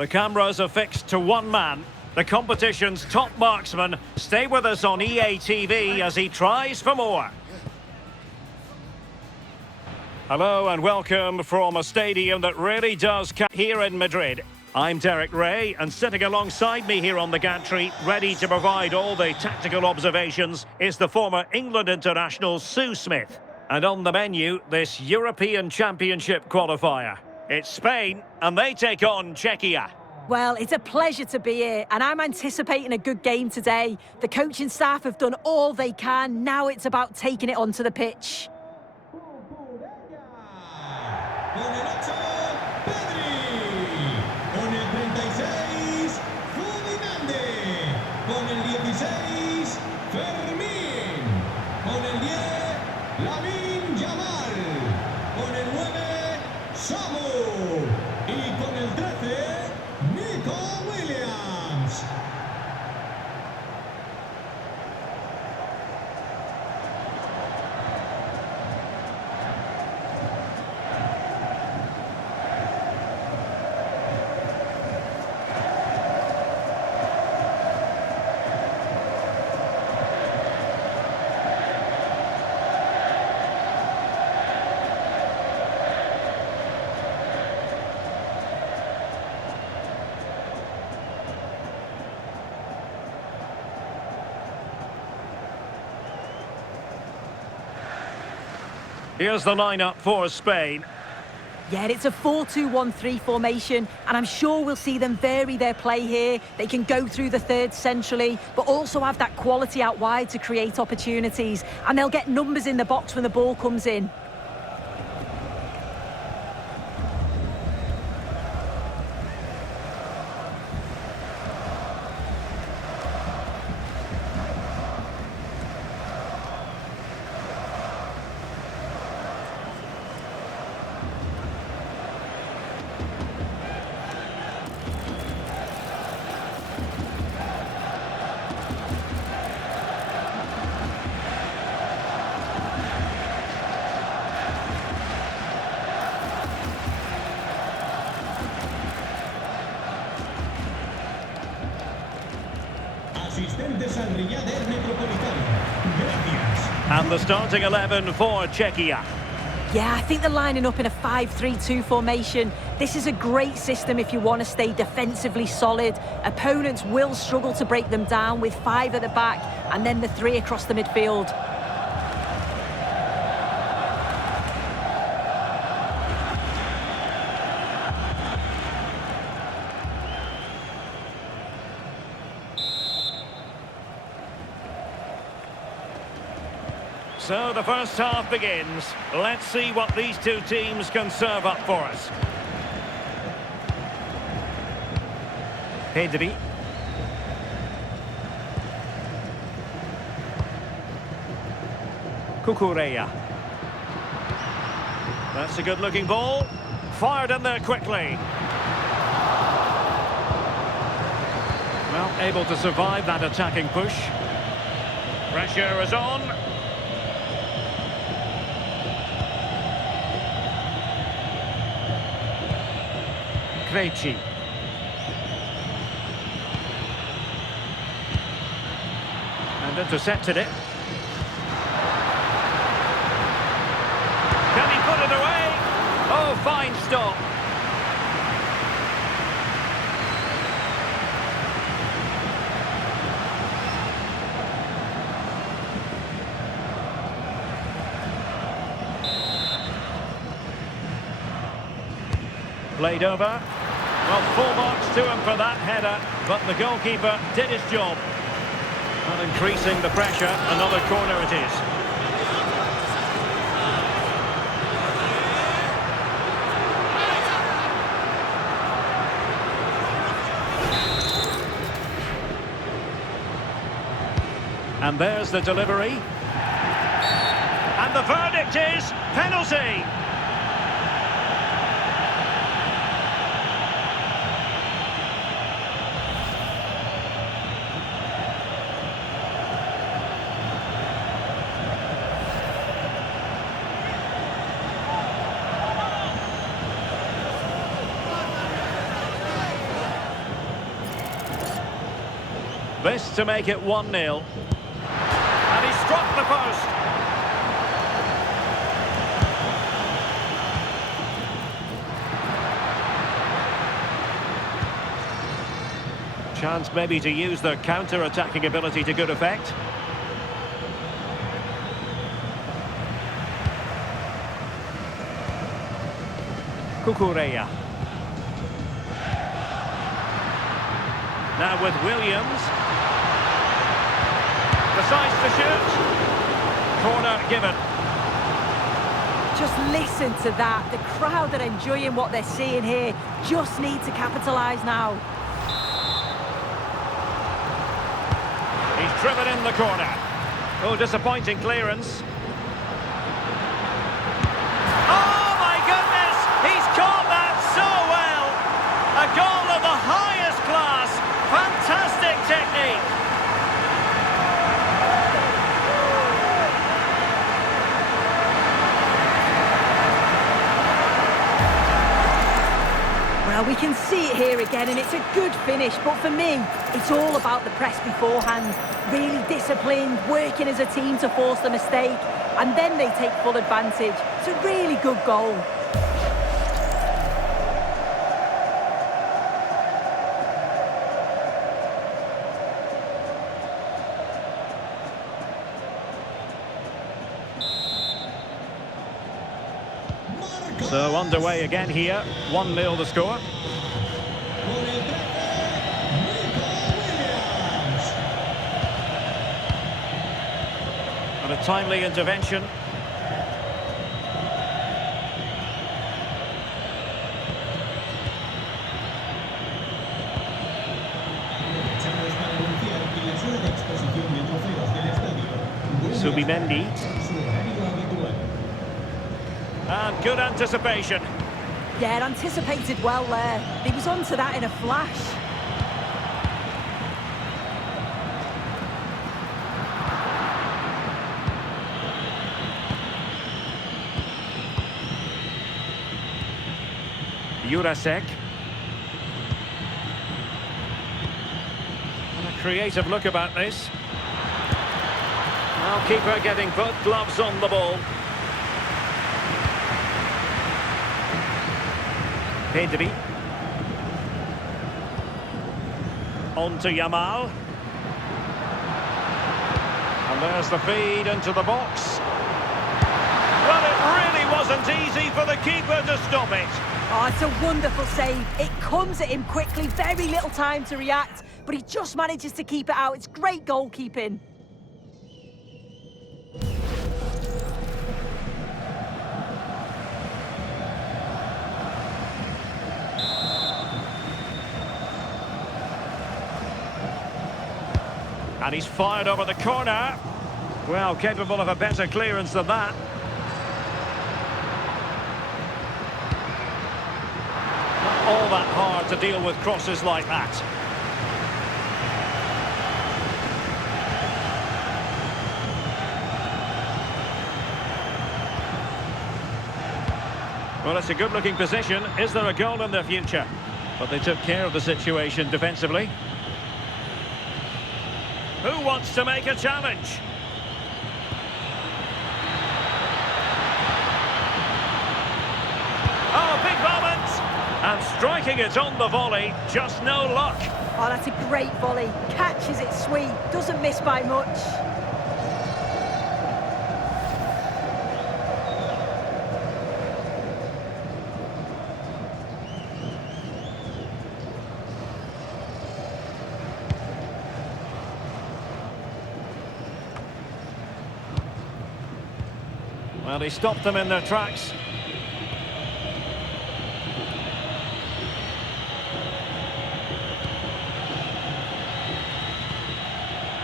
The cameras are fixed to one man, the competition's top marksman. Stay with us on EA TV as he tries for more. Hello and welcome from a stadium that really does count here in Madrid. I'm Derek Ray, and sitting alongside me here on the gantry, ready to provide all the tactical observations, is the former England international Sue Smith. And on the menu, this European Championship qualifier. It's Spain, and they take on Czechia. Well, it's a pleasure to be here, and I'm anticipating a good game today. The coaching staff have done all they can. Now it's about taking it onto the pitch. Con el 8, Pedri. Con el 36, Ferdinand. Con el 16, Fermín. Con el 10, Lamine Yamal. Con el 9, Samu. Y con el 13, Nico Williams. Here's the lineup for Spain. Yeah, it's a 4-2-1-3 formation, and I'm sure we'll see them vary their play here. They can go through the third centrally, but also have that quality out wide to create opportunities, and they'll get numbers in the box when the ball comes in. Asistentes al Riader Metropolitano. Gracias. And the starting 11 for Czechia. Yeah, I think they're lining up in a 5-3-2 formation. This is a great system if you want to stay defensively solid. Opponents will struggle to break them down with 5 at the back and then the 3 across the midfield. So the first half begins. Let's see what these two teams can serve up for us. Pedri. Cucurella. That's a good-looking ball. Fired in there quickly. Well, able to survive that attacking push. Pressure is on. Krejci. And intercepted it. Can he put it away? Oh, fine stop. Played over. Well, full marks to him for that header, but the goalkeeper did his job. Well, increasing the pressure, another corner it is. And there's the delivery. And the verdict is penalty. This to make it 1-0. And he struck the post. Chance maybe to use their counter-attacking ability to good effect. Cucurella. Now with Williams. Decides to shoot. Corner given. Just listen to that. The crowd are enjoying what they're seeing here. Just need to capitalise now. He's driven in the corner. Oh, disappointing clearance. Oh, my goodness! He's caught that so well! A goal of the highest class. Fantastic technique. Well, we can see it here again, and it's a good finish, but for me, it's all about the press beforehand. Really disciplined, working as a team to force the mistake, and then they take full advantage. It's a really good goal. So underway again here, 1-0 the score. Con el 13, Williams. And a timely intervention. Aprovechamos para anunciar que la sala de exposición de trofeos del estadio Subimendi. en su horario habitual. And good anticipation. Yeah, anticipated well there. He was onto that in a flash. Jurasek. And a creative look about this. Now keeper getting both gloves on the ball. Pedri. On to Yamal. And there's the feed into the box. Well, it really wasn't easy for the keeper to stop it. Oh, it's a wonderful save. It comes at him quickly, very little time to react, but he just manages to keep it out. It's great goalkeeping. And he's fired over the corner. Well, capable of a better clearance than that. Not all that hard to deal with crosses like that. Well, it's a good-looking position. Is there a goal in their future? But they took care of the situation defensively. Who wants to make a challenge? Oh, big moment! And striking it on the volley, just no luck. Oh, that's a great volley. Catches it sweet, doesn't miss by much. Well, he stopped them in their tracks.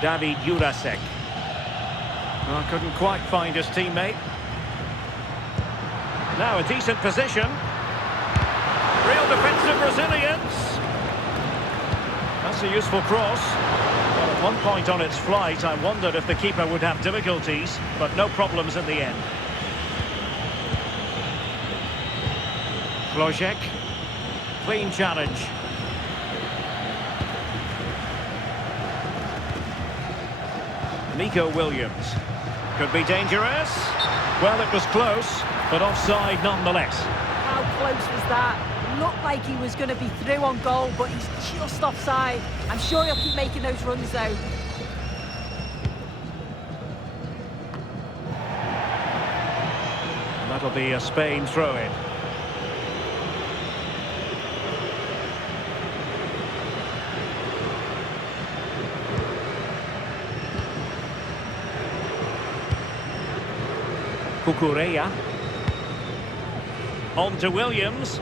David Jurasek. Well, couldn't quite find his teammate. Now a decent position. Real defensive resilience. That's a useful cross. Well, at one point on its flight, I wondered if the keeper would have difficulties, but no problems in the end. Flojek. Clean challenge. Nico Williams. Could be dangerous. Well, it was close, but offside nonetheless. How close was that? Looked like he was going to be through on goal, but he's just offside. I'm sure he'll keep making those runs, though. That'll be a Spain throw-in. Cucurella. On to Williams.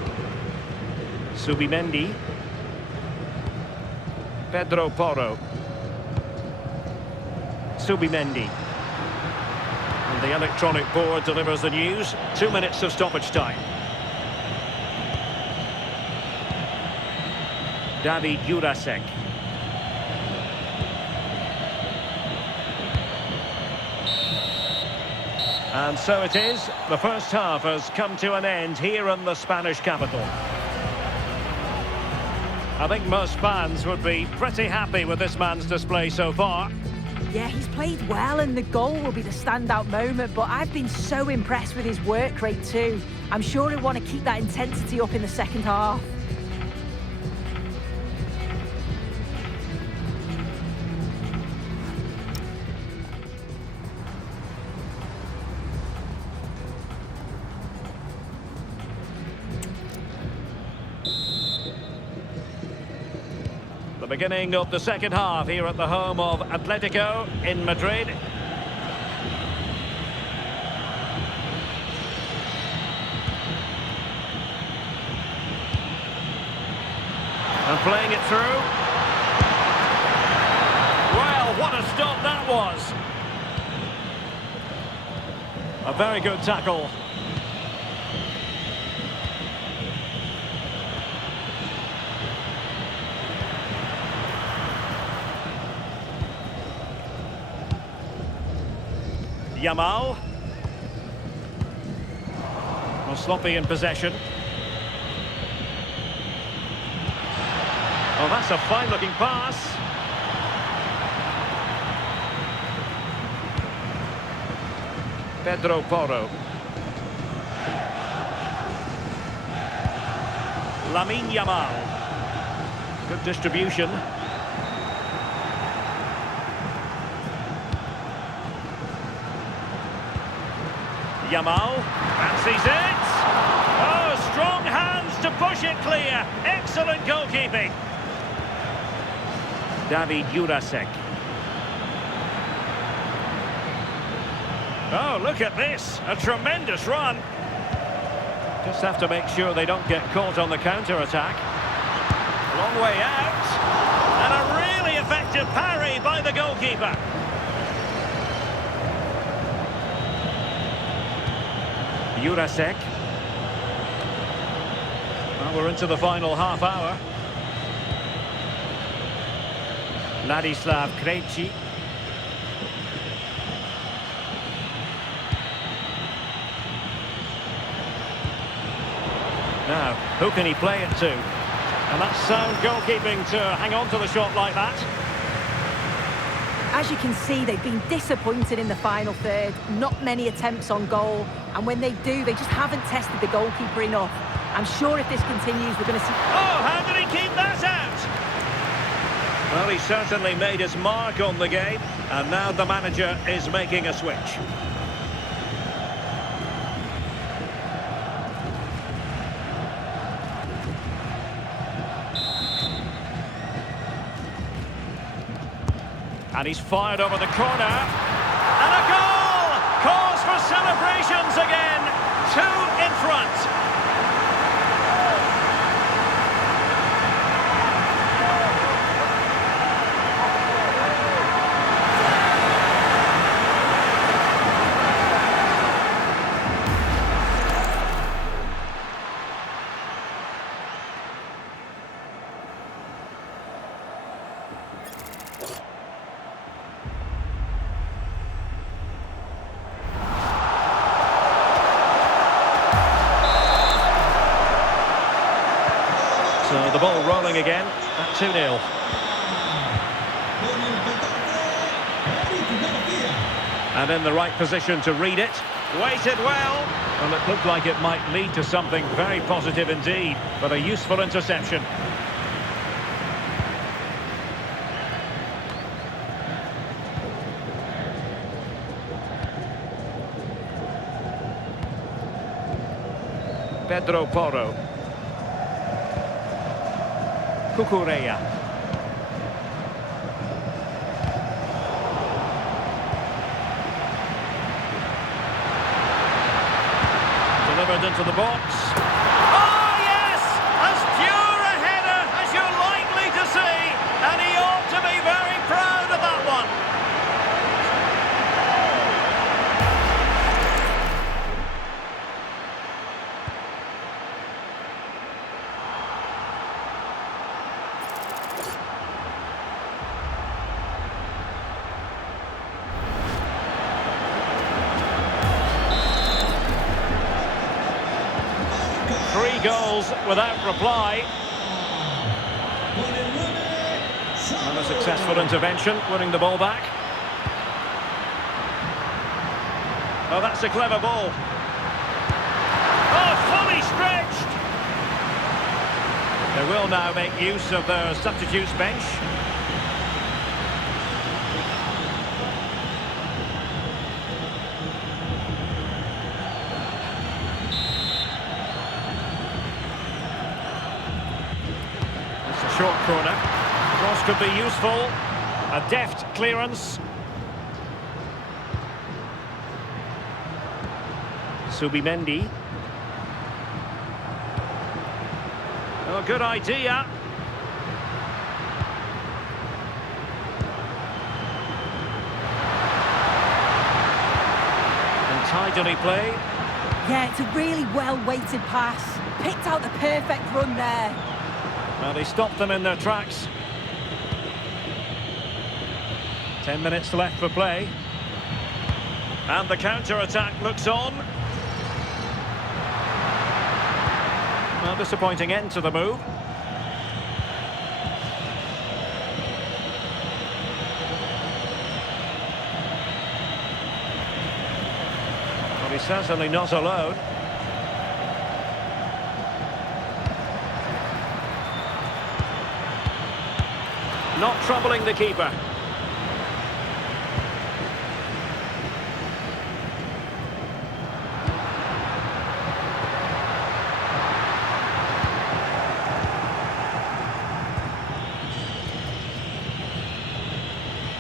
Subimendi. Pedro Porro. Subimendi. And the electronic board delivers the news. 2 minutes of stoppage time. David Jurasek. And so it is. The first half has come to an end here in the Spanish capital. I think most fans would be pretty happy with this man's display so far. Yeah, he's played well and the goal will be the standout moment, but I've been so impressed with his work rate too. I'm sure he'll want to keep that intensity up in the second half. The beginning of the second half here at the home of Atletico in Madrid. And playing it through. Well, what a stop that was. A very good tackle. Yamal. Well, sloppy in possession. Oh, that's a fine-looking pass. Pedro Porro. Lamine Yamal. Good distribution. Yamal fancies it. Oh, strong hands to push it clear. Excellent goalkeeping. David Jurasek. Oh, look at this. A tremendous run. Just have to make sure they don't get caught on the counter-attack. Long way out. And a really effective parry by the goalkeeper. Jurasek. Well, we're into the final half hour. Ladislav Krejci. Now, who can he play it to? And that's sound goalkeeping to hang on to the shot like that. As you can see, they've been disappointed in the final third. Not many attempts on goal. And when they do, they just haven't tested the goalkeeper enough. I'm sure if this continues, we're going to see... Oh, how did he keep that out? Well, he certainly made his mark on the game. And now the manager is making a switch. And he's fired over the corner. And a goal! Cause for celebrations again. 2 in front. So the ball rolling again at 2-0. Con el toque, árbitro, And in the right position to read it. Waited well. Well, it looked like it might lead to something very positive indeed, but a useful interception. Pedro Porro. Cucurella. Delivered into the box. Oh, yes! As pure a header as you're likely to see, and he ought to be very proud of that one. Three goals without reply. And a successful intervention, winning the ball back. Oh, that's a clever ball. Oh, fully stretched. They will now make use of their substitutes bench. Short corner. Cross could be useful. A deft clearance. Subimendi. Oh, good idea. And tidily played. Yeah, it's a really well-weighted pass. Picked out the perfect run there. Well, they stopped them in their tracks. 10 minutes left for play. And the counter-attack looks on. Well, disappointing end to the move. Well, he's certainly not alone. Not troubling the keeper.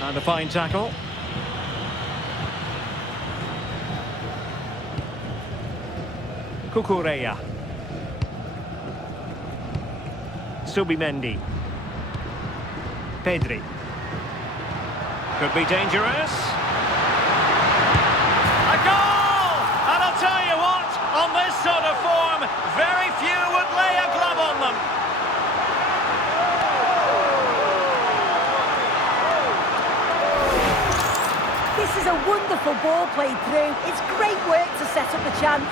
And a fine tackle. Cucurella. Subimendi. Pedri. Could be dangerous. A goal! And I'll tell you what, on this sort of form, very few would lay a glove on them. This is a wonderful ball played through. It's great work to set up the chance.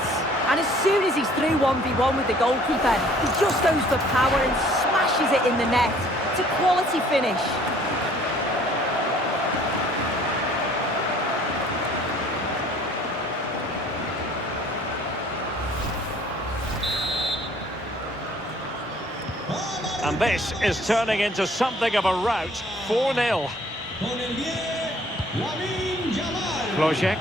And as soon as he's through 1v1 with the goalkeeper, he just goes for power and smashes it in the net. It's a quality finish. And this is turning into something of a rout. 4-0. Flojek.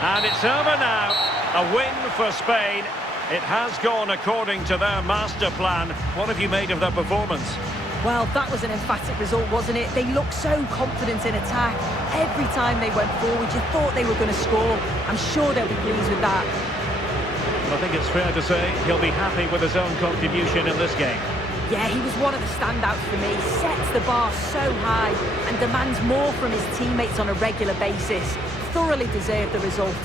And it's over now. A win for Spain. It has gone according to their master plan. What have you made of their performance? Well, that was an emphatic result, wasn't it? They looked so confident in attack. Every time they went forward, you thought they were going to score. I'm sure they'll be pleased with that. I think it's fair to say he'll be happy with his own contribution in this game. Yeah, he was one of the standouts for me. Sets the bar so high and demands more from his teammates on a regular basis. Thoroughly deserved the result.